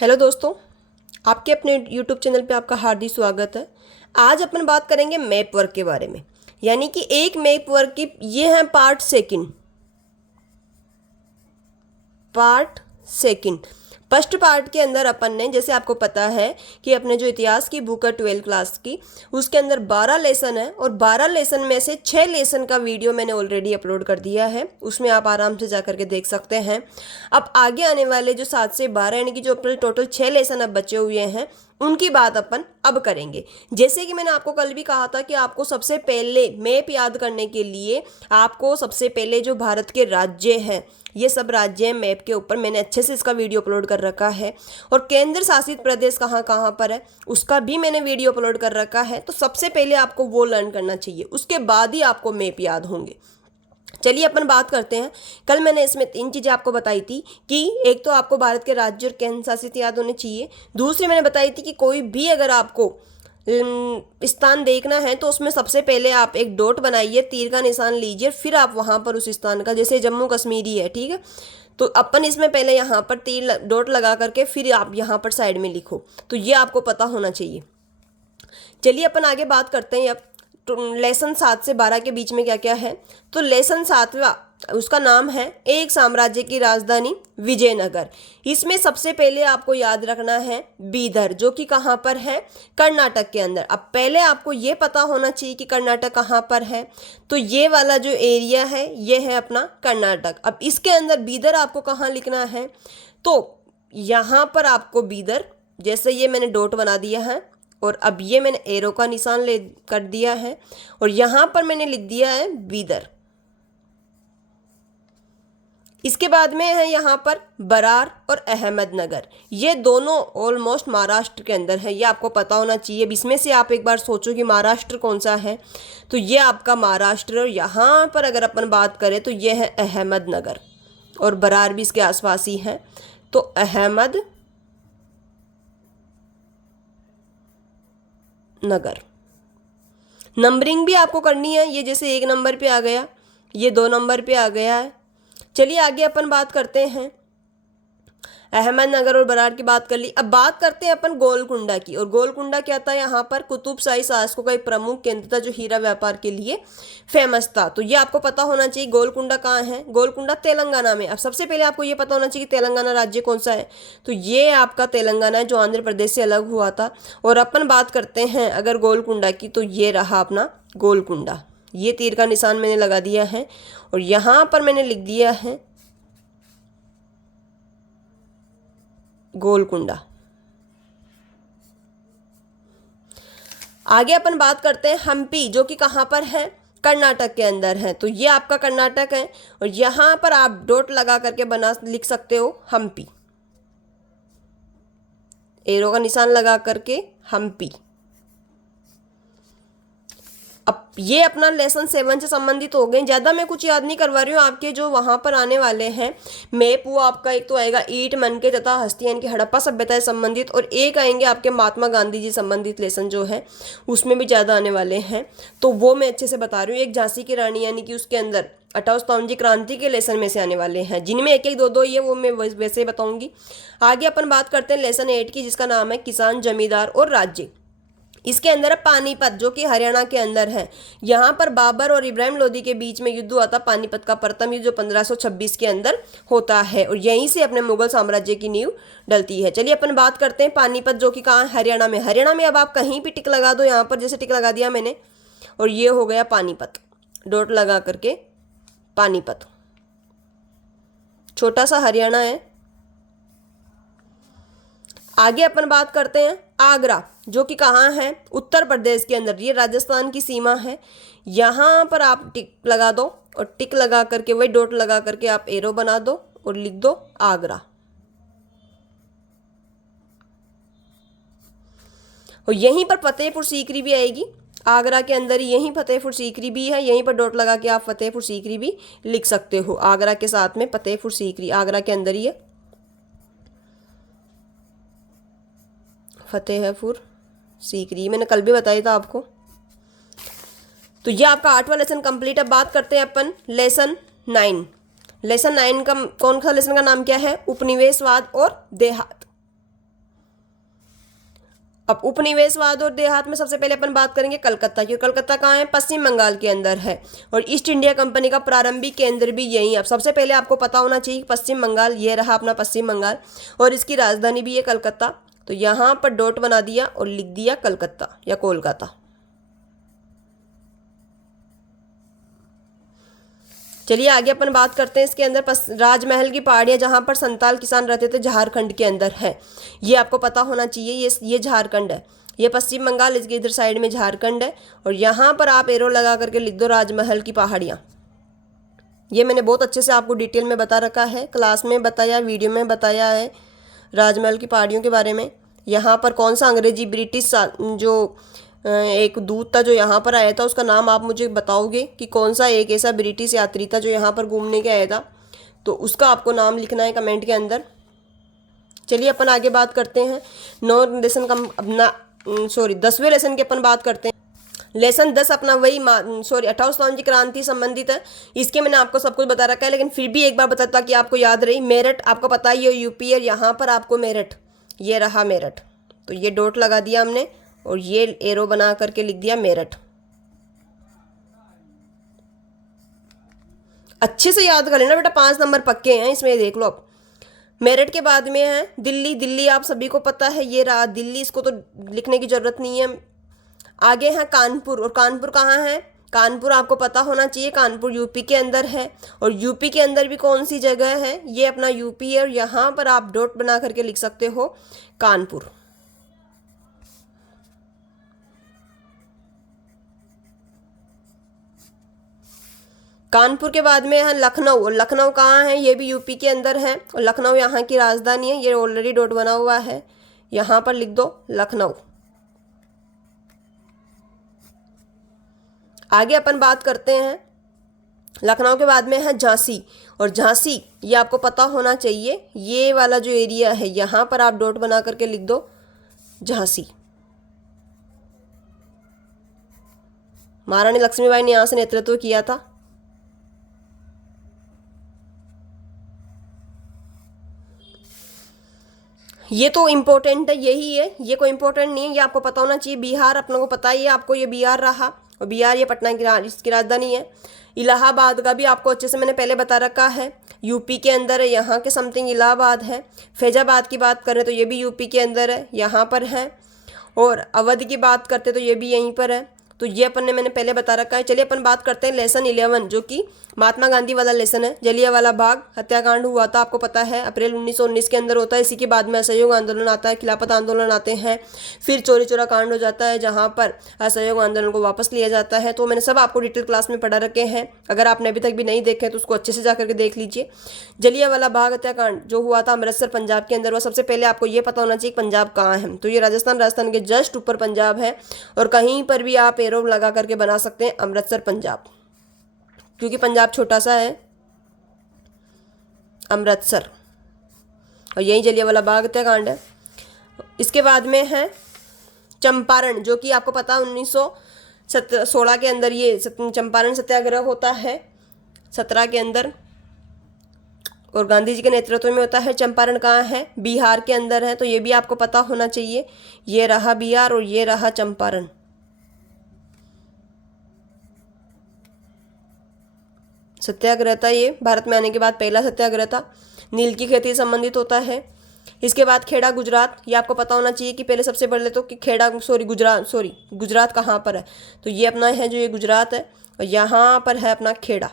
Hello दोस्तों, आपके अपने यूट्यूब चैनल पे आपका हार्दिक स्वागत है। आज अपन बात करेंगे मैप वर्क के बारे में, यानी कि एक मैप वर्क की ये है पार्ट सेकंड। फर्स्ट पार्ट के अंदर अपन ने, जैसे आपको पता है कि अपने जो इतिहास की बुक है 12 क्लास की, उसके अंदर 12 लेसन है और 12 लेसन में से 6 लेसन का वीडियो मैंने ऑलरेडी अपलोड कर दिया है। उसमें आप आराम से जा करके देख सकते हैं। अब आगे आने वाले जो 7 से 12 यानी कि जो अपने टोटल 6 लेसन अब बचे हुए हैं, उनकी बात अपन अब करेंगे। जैसे कि मैंने आपको कल भी कहा था कि आपको सबसे पहले मैप याद करने के लिए आपको सबसे पहले जो भारत के राज्य हैं, ये सब राज्य मैप के ऊपर मैंने अच्छे से इसका वीडियो अपलोड कर रखा है, और केंद्र शासित प्रदेश कहाँ कहाँ पर है उसका भी मैंने वीडियो अपलोड कर रखा है। तो सबसे पहले आपको वो लर्न करना चाहिए, उसके बाद ही आपको मैप याद होंगे। चलिए अपन बात करते हैं। कल मैंने इसमें 3 चीज़ें आपको बताई थी कि एक तो आपको भारत के राज्य और केंद्र शासित याद होने चाहिए। दूसरी मैंने बताई थी कि कोई भी अगर आपको स्थान देखना है तो उसमें सबसे पहले आप एक डॉट बनाइए, तीर का निशान लीजिए, फिर आप वहाँ पर उस स्थान का, जैसे जम्मू कश्मीरी है, ठीक है, तो अपन इसमें पहले यहाँ पर तीर डॉट लगा करके फिर आप यहाँ पर साइड में लिखो। तो ये आपको पता होना चाहिए। चलिए अपन आगे बात करते हैं। अब लेसन 7 से 12 के बीच में क्या क्या है। तो लेसन 7वां, उसका नाम है एक साम्राज्य की राजधानी विजयनगर। इसमें सबसे पहले आपको याद रखना है बीदर, जो कि कहाँ पर है, कर्नाटक के अंदर। अब पहले आपको ये पता होना चाहिए कि कर्नाटक कहाँ पर है। तो ये वाला जो एरिया है ये है अपना कर्नाटक। अब इसके अंदर बीदर आपको कहाँ लिखना है, तो यहाँ पर आपको बीदर, जैसे ये मैंने डॉट बना दिया है और अब ये मैंने एरो का निशान ले कर दिया है और यहाँ पर मैंने लिख दिया है बीदर। इसके बाद में है यहाँ पर बरार और अहमदनगर। ये दोनों ऑलमोस्ट महाराष्ट्र के अंदर है, ये आपको पता होना चाहिए। अब इसमें से आप एक बार सोचो कि महाराष्ट्र कौन सा है, तो ये आपका महाराष्ट्र। और यहाँ पर अगर अपन बात करें तो ये है अहमदनगर, और बरार भी इसके आसपास ही है। तो अहमद नगर। नंबरिंग भी आपको करनी है, ये जैसे 1 नंबर पे आ गया, ये 2 नंबर पे आ गया है। चलिए आगे अपन बात करते हैं। अहमदनगर और बरार की बात कर ली। अब बात करते हैं अपन गोलकुंडा की। और गोलकुंडा क्या था, यहाँ पर कुतुबशाही शासकों का एक प्रमुख केंद्र था जो हीरा व्यापार के लिए फेमस था। तो ये आपको पता होना चाहिए गोलकुंडा कहाँ है। गोलकुंडा तेलंगाना में। अब सबसे पहले आपको ये पता होना चाहिए कि तेलंगाना राज्य कौन सा है, तो ये आपका तेलंगाना है, जो आंध्र प्रदेश से अलग हुआ था। और अपन बात करते हैं अगर गोलकुंडा की, तो ये रहा अपना गोलकुंडा। ये तीर का निशान मैंने लगा दिया है और यहाँ पर मैंने लिख दिया है गोलकुंडा। आगे अपन बात करते हैं हम्पी, जो कि कहाँ पर है, कर्नाटक के अंदर है। तो ये आपका कर्नाटक है और यहाँ पर आप डॉट लगा करके बना लिख सकते हो हम्पी, एरो का निशान लगा करके हम्पी। अब ये अपना लेसन 7 से संबंधित हो गए। ज़्यादा मैं कुछ याद नहीं करवा रही हूँ। आपके जो वहाँ पर आने वाले हैं मैप, वो आपका एक तो आएगा ईंट मनके तथा हस्ती यानी कि हड़प्पा सभ्यता से संबंधित, और एक आएंगे आपके महात्मा गांधी जी संबंधित लेसन जो है, उसमें भी ज़्यादा आने वाले हैं। तो वो मैं अच्छे से बता रही हूँ। एक झांसी की रानी यानी कि उसके अंदर अठावस्तावनजी क्रांति के लेसन में से आने वाले हैं, जिनमें एक एक दो दो ही है, वो मैं वैसे ही बताऊँगी। आगे अपन बात करते हैं लेसन 8 की, जिसका नाम है किसान, जमींदार और राज्य। इसके अंदर है पानीपत, जो कि हरियाणा के अंदर है। यहाँ पर बाबर और इब्राहिम लोदी के बीच में युद्ध हुआ था, पानीपत का प्रथम युद्ध, जो 1526 के अंदर होता है, और यहीं से अपने मुगल साम्राज्य की नींव डलती है। चलिए अपन बात करते हैं पानीपत, जो कि कहाँ, हरियाणा में। हरियाणा में अब आप कहीं भी टिक लगा दो, यहाँ पर जैसे टिक लगा दिया मैंने, और ये हो गया पानीपत, डॉट लगा करके पानीपत। छोटा सा हरियाणा है। आगे अपन बात करते हैं आगरा, जो कि कहाँ है, उत्तर प्रदेश के अंदर। ये राजस्थान की सीमा है। यहाँ पर आप टिक लगा दो और टिक लगा करके वही डॉट लगा करके आप एरो बना दो और लिख दो आगरा। और यहीं पर फतेहपुर सीकरी भी आएगी, आगरा के अंदर ही यहीं फतेहपुर सीकरी भी है। यहीं पर डॉट लगा के आप फतेहपुर सीकरी भी लिख सकते हो। आगरा के साथ में फतेहपुर सीकरी आगरा के अंदर ही है, फतेहपुर सीकरी, मैंने कल भी बताया था आपको। तो ये आपका 8वां लेसन कंप्लीट। अब बात करते हैं अपन लेसन 9। लेसन 9 का कौन सा लेसन का नाम क्या है, उपनिवेशवाद और देहात। अब उपनिवेशवाद और देहात में सबसे पहले अपन बात करेंगे कलकत्ता की। कलकत्ता कहाँ है? पश्चिम बंगाल के अंदर है। और ईस्ट इंडिया कंपनी का प्रारंभिक केंद्र भी यही है। अब सबसे पहले आपको पता होना चाहिए पश्चिम बंगाल, ये रहा अपना पश्चिम बंगाल, और इसकी राजधानी भी है कलकत्ता। तो यहाँ पर डॉट बना दिया और लिख दिया कलकत्ता या कोलकाता। चलिए आगे अपन बात करते हैं। इसके अंदर राजमहल की पहाड़ियाँ जहाँ पर संताल किसान रहते थे, झारखंड के अंदर है। ये आपको पता होना चाहिए। ये झारखंड है, ये पश्चिम बंगाल, इसके इधर साइड में झारखंड है। और यहाँ पर आप एरो लगा करके लिख दो राजमहल की पहाड़ियाँ। ये मैंने बहुत अच्छे से आपको डिटेल में बता रखा है, क्लास में बताया, वीडियो में बताया है राजमहल की पहाड़ियों के बारे में। यहाँ पर कौन सा अंग्रेजी ब्रिटिश जो एक दूत था जो यहाँ पर आया था, उसका नाम आप मुझे बताओगे कि कौन सा एक ऐसा ब्रिटिश यात्री था जो यहाँ पर घूमने के आया था, तो उसका आपको नाम लिखना है कमेंट के अंदर। चलिए अपन आगे बात करते हैं। 10वें लेसन की अपन बात करते हैं। लेसन 10 अपना वही 28 की क्रांति संबंधित है। इसके मैंने आपको सब कुछ बता रखा है, लेकिन फिर भी एक बार बताता कि आपको याद रही। मेरठ आपको पता ही है, यूपी है, यहाँ पर आपको मेरठ, ये रहा मेरठ। तो ये डॉट लगा दिया हमने और ये एरो बना करके लिख दिया मेरठ। अच्छे से याद कर लेना बेटा, 5 नंबर पक्के हैं इसमें, देख लो। अब मेरठ के बाद में है दिल्ली। दिल्ली आप सभी को पता है, ये रहा दिल्ली, इसको तो लिखने की जरूरत नहीं है। आगे है कानपुर। और कानपुर कहाँ है? कानपुर आपको पता होना चाहिए, कानपुर यूपी के अंदर है। और यूपी के अंदर भी कौन सी जगह है? ये अपना यूपी है। और यहाँ पर आप डॉट बना करके लिख सकते हो कानपुर। कानपुर के बाद में है लखनऊ। और लखनऊ कहाँ है? ये भी यूपी के अंदर है। और लखनऊ यहाँ की राजधानी है। ये ऑलरेडी डॉट बना हुआ है, यहाँ पर लिख दो लखनऊ। आगे अपन बात करते हैं। लखनऊ के बाद में है झांसी। और झांसी ये आपको पता होना चाहिए, ये वाला जो एरिया है, यहाँ पर आप डॉट बना करके लिख दो झांसी। महारानी लक्ष्मीबाई ने यहाँ से नेतृत्व किया था। ये तो इम्पोर्टेंट है, यही है, ये कोई इम्पोर्टेंट नहीं है, ये आपको पता होना चाहिए। बिहार अपनों को पता ही है आपको, ये बिहार रहा। और बिहार ये पटना की इसकी राजधानी है। इलाहाबाद का भी आपको अच्छे से मैंने पहले बता रखा है, यूपी के अंदर है, यहाँ के समथिंग इलाहाबाद है। फैजाबाद की बात करें तो ये भी यूपी के अंदर है, यहाँ पर है। और अवध की बात करते तो ये भी यहीं पर है। तो ये अपन ने मैंने पहले बता रखा है। चलिए अपन बात करते हैं लेसन 11, जो कि महात्मा गांधी वाला लेसन है। जलियांवाला बाग हत्याकांड हुआ था, आपको पता है, अप्रैल 1919 के अंदर होता है। इसी के बाद में असहयोग आंदोलन आता है, खिलाफत आंदोलन आते हैं, फिर चोरी चोरा कांड हो जाता है, जहाँ पर असहयोग आंदोलन को वापस लिया जाता है। तो मैंने सब आपको डिटेल क्लास में पढ़ा रखे हैं। अगर आपने अभी तक भी नहीं देखे तो उसको अच्छे से जाकर के देख लीजिए। जलियांवाला बाग हत्याकांड जो हुआ था अमृतसर पंजाब के अंदर, वो सबसे पहले आपको ये पता होना चाहिए पंजाब कहाँ है। तो ये राजस्थान के जस्ट ऊपर पंजाब है। और कहीं पर भी आप एरो लगा करके बना सकते हैं अमृतसर पंजाब, क्योंकि पंजाब छोटा सा है, अमृतसर। और यही जलियांवाला बाग हत्याकांड है। इसके बाद में है चंपारण, जो कि आपको पता 1916 के अंदर ये चंपारण सत्याग्रह होता है, 17 के अंदर, और गांधी जी के नेतृत्व में होता है। चंपारण कहाँ है? बिहार के अंदर है। तो ये भी आपको पता होना चाहिए। ये रहा बिहार और ये रहा चंपारण। सत्याग्रह था ये, भारत में आने के बाद पहला सत्याग्रह था। नील की खेती से संबंधित होता है। इसके बाद खेड़ा गुजरात, ये आपको पता होना चाहिए कि पहले सबसे पहले तो कि गुजरात कहाँ पर है? तो ये अपना है जो ये गुजरात है, और यहाँ पर है अपना खेड़ा।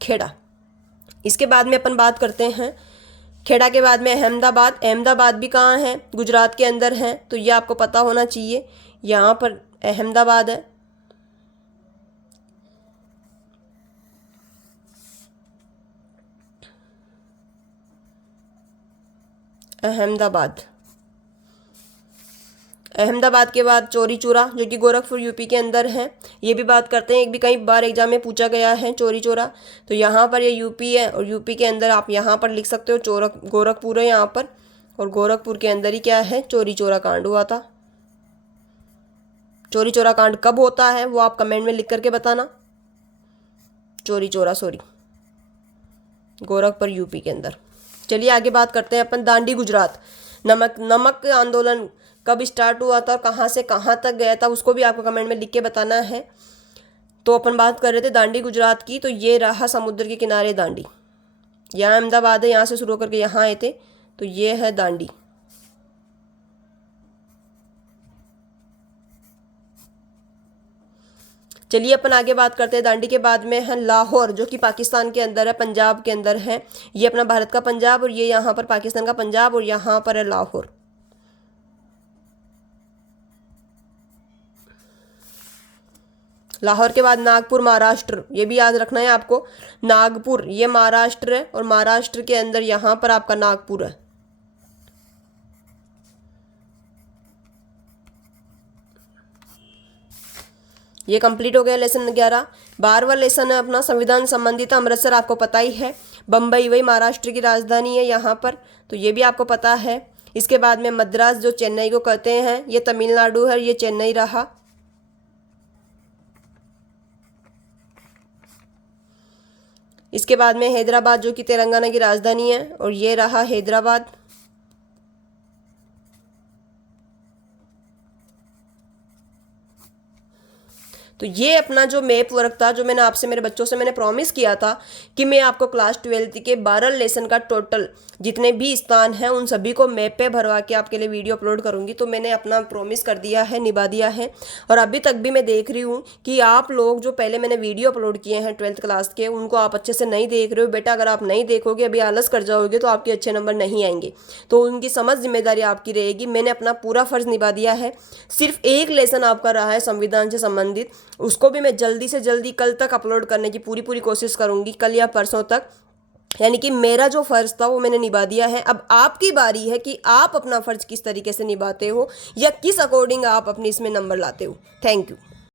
खेड़ा। इसके बाद में अपन बात करते हैं खेड़ा के बाद में अहमदाबाद। अहमदाबाद भी कहाँ है? गुजरात के अंदर है। तो ये आपको पता होना चाहिए, यहाँ पर अहमदाबाद है। अहमदाबाद। अहमदाबाद के बाद चौरी चौरा, जो कि गोरखपुर यूपी के अंदर है। ये भी बात करते हैं, एक भी कई बार एग्जाम में पूछा गया है चौरी चौरा। तो यहाँ पर ये यूपी है, और यूपी के अंदर आप यहाँ पर लिख सकते हो गोरखपुर है यहाँ पर। और गोरखपुर के अंदर ही क्या है? चौरी चौरा कांड हुआ था। चौरी चौरा कांड कब होता है वो आप कमेंट में लिख करके बताना। गोरखपुर यूपी के अंदर। चलिए आगे बात करते हैं अपन दांडी गुजरात। नमक आंदोलन कब स्टार्ट हुआ था और कहाँ से कहाँ तक गया था, उसको भी आपको कमेंट में लिख के बताना है। तो अपन बात कर रहे थे दांडी गुजरात की, तो ये रहा समुद्र के किनारे दांडी। यहाँ अहमदाबाद है, यहाँ से शुरू करके यहाँ आए थे, तो ये है दांडी। चलिए अपन आगे बात करते हैं। दांडी के बाद में है लाहौर, जो कि पाकिस्तान के अंदर है, पंजाब के अंदर है। ये अपना भारत का पंजाब और ये यहाँ पर पाकिस्तान का पंजाब और यहाँ पर है लाहौर। लाहौर के बाद नागपुर महाराष्ट्र, ये भी याद रखना है आपको। नागपुर ये महाराष्ट्र है और महाराष्ट्र के अंदर यहाँ पर आपका नागपुर है। ये कंप्लीट हो गया लेसन 11। 12वां लेसन है अपना संविधान संबंधित अमृतसर, आपको पता ही है। बम्बई वही महाराष्ट्र की राजधानी है यहाँ पर, तो ये भी आपको पता है। इसके बाद में मद्रास, जो चेन्नई को कहते हैं, ये तमिलनाडु है, ये चेन्नई रहा। इसके बाद में हैदराबाद, जो कि तेलंगाना की राजधानी है, और ये रहा हैदराबाद। तो ये अपना जो मैप वर्क था, जो मैंने आपसे मेरे बच्चों से मैंने प्रॉमिस किया था कि मैं आपको क्लास 12 के 12 लेसन का टोटल जितने भी स्थान हैं उन सभी को मैप पे भरवा के आपके लिए वीडियो अपलोड करूंगी। तो मैंने अपना प्रॉमिस कर दिया है, निभा दिया है। और अभी तक भी मैं देख रही हूँ कि आप लोग जो पहले मैंने वीडियो अपलोड किए हैं 12th क्लास के, उनको आप अच्छे से नहीं देख रहे हो। बेटा अगर आप नहीं देखोगे, अभी आलस कर जाओगे, तो आपके अच्छे नंबर नहीं आएंगे। तो उनकी समझ जिम्मेदारी आपकी रहेगी। मैंने अपना पूरा फर्ज निभा दिया है। सिर्फ एक लेसन आपका रहा है संविधान से संबंधित, उसको भी मैं जल्दी से जल्दी कल तक अपलोड करने की पूरी कोशिश करूंगी, कल या परसों तक। यानी कि मेरा जो फर्ज था वो मैंने निभा दिया है। अब आपकी बारी है कि आप अपना फर्ज किस तरीके से निभाते हो या किस अकॉर्डिंग आप अपने इसमें नंबर लाते हो। Thank you.